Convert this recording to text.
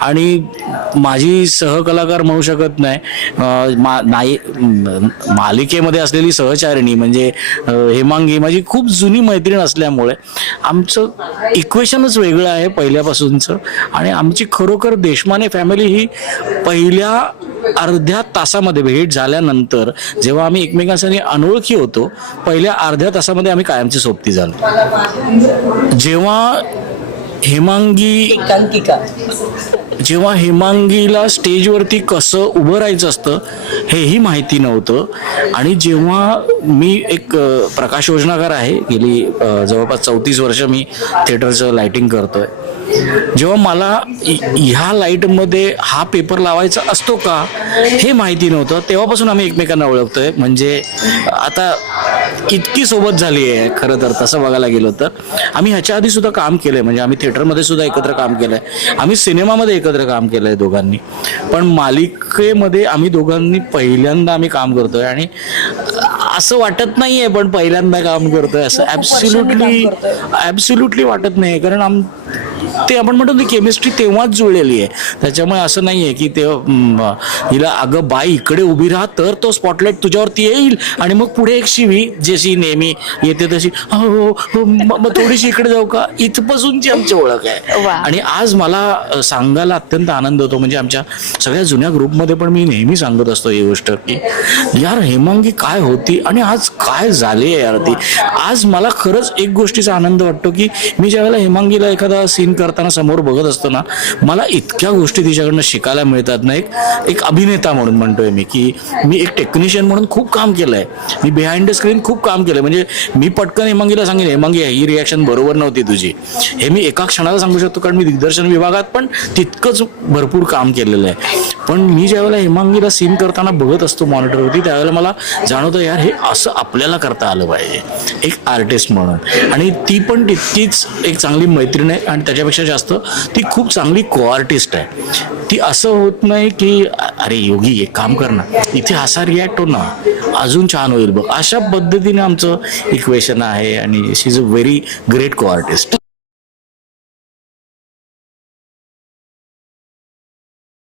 आणि माझी सहकलाकार म्हणू शकत नाही, नाही मालिकेमध्ये असलेली सहचारिणी म्हणजे हेमांगी माझी खूप जुनी मैत्रीण असल्यामुळे आमचं इक्वेशनच वेगळं आहे पहिल्यापासूनचं. आणि आमची खरोखर देशमाने फॅमिली ही पहिल्या अर्ध्या तासामध्ये भेट झाल्यानंतर जेव्हा आम्ही एकमेकांसाठी अनोळखी होतो, पहिल्या अर्ध्या तासामध्ये आम्ही कायमची सोबती झालो. जेव्हा हेमांगीला स्टेजवरती कसं उभं राहायचं असतं हेही माहिती नव्हतं. आणि जेव्हा मी एक प्रकाश योजनाकार आहे, गेली जवळपास 34 वर्ष मी थिएटरचं लाइटिंग करतोय, जेव्हा मला ह्या लाईटमध्ये हा पेपर लावायचा असतो का हे माहिती नव्हतं, तेव्हापासून आम्ही एकमेकांना ओळखतोय. म्हणजे आता इतकी सोबत झाली आहे खरं तर तसं बघायला गेलो तर. आम्ही ह्याच्या आधी सुद्धा काम केलंय, म्हणजे आम्ही थिएटरमध्ये सुद्धा एकत्र काम केलंय, आम्ही सिनेमामध्ये एकत्र काम केलंय दोघांनी, पण मालिकेमध्ये आम्ही दोघांनी पहिल्यांदा आम्ही काम करतोय. आणि असं वाटत नाहीये पण पहिल्यांदा काम करतोय असं ॲब्सोल्युटली वाटत नाही, कारण ते आपण म्हणतो ना केमिस्ट्री तेव्हाच जुळलेली आहे. त्याच्यामुळे असं नाहीये की ते हिला अगं बाई इकडे उभी राहा तर तो स्पॉटलाईट तुझ्यावरती येईल आणि मग पुढे एक शिवी जशी नेहमी येते तशी हो मग थोडीशी इकडे जाऊ का, इथपासूनची आमची ओळख आहे. आणि आज मला सांगायला अत्यंत आनंद होतो, म्हणजे आमच्या सगळ्या जुन्या ग्रुपमध्ये पण मी नेहमी सांगत असतो ही गोष्ट की यार हेमांगी काय होती आणि आज काय झाली आहे यार ती. आज मला खरंच एक गोष्टीचा आनंद वाटतो की मी ज्यावेळेला हेमांगीला एखादा सीन करताना समोर बघत असतो ना, मला इतक्या गोष्टी तिच्याकडनं शिकायला मिळतात ना. एक अभिनेता म्हणून म्हणतोय मी की मी एक टेक्निशियन म्हणून खूप काम केलंय, मी बिहाइंड द स्क्रीन खूप काम केलंय. म्हणजे मी पटकन हेमांगीला सांगेन हेमांगी ही रिॲक्शन बरोबर नव्हती तुझी, हे मी एका क्षणाला सांगू शकतो, कारण मी दिग्दर्शन विभागात पण तितकंच भरपूर काम केलेलं आहे. पण मी ज्यावेळेला हेमांगीला सीन करताना बघत असतो मॉनिटरवरती, त्यावेळेला मला जाणवतं यार हे असं आपल्याला करता आलं पाहिजे एक आर्टिस्ट म्हणून. आणि ती पण तितकीच एक चांगली मैत्रीण आहे आणि त्याच्यापेक्षा जास्त ती खूप चांगली को-आर्टिस्ट आहे. ती असं होत नाही की अरे योगी एक काम कर ना, इथे असा रिॲक्ट हो ना, अजून छान होईल बघ, अशा पद्धतीने आमचं इक्वेशन आहे. आणि शी इज अ व्हेरी ग्रेट को-आर्टिस्ट.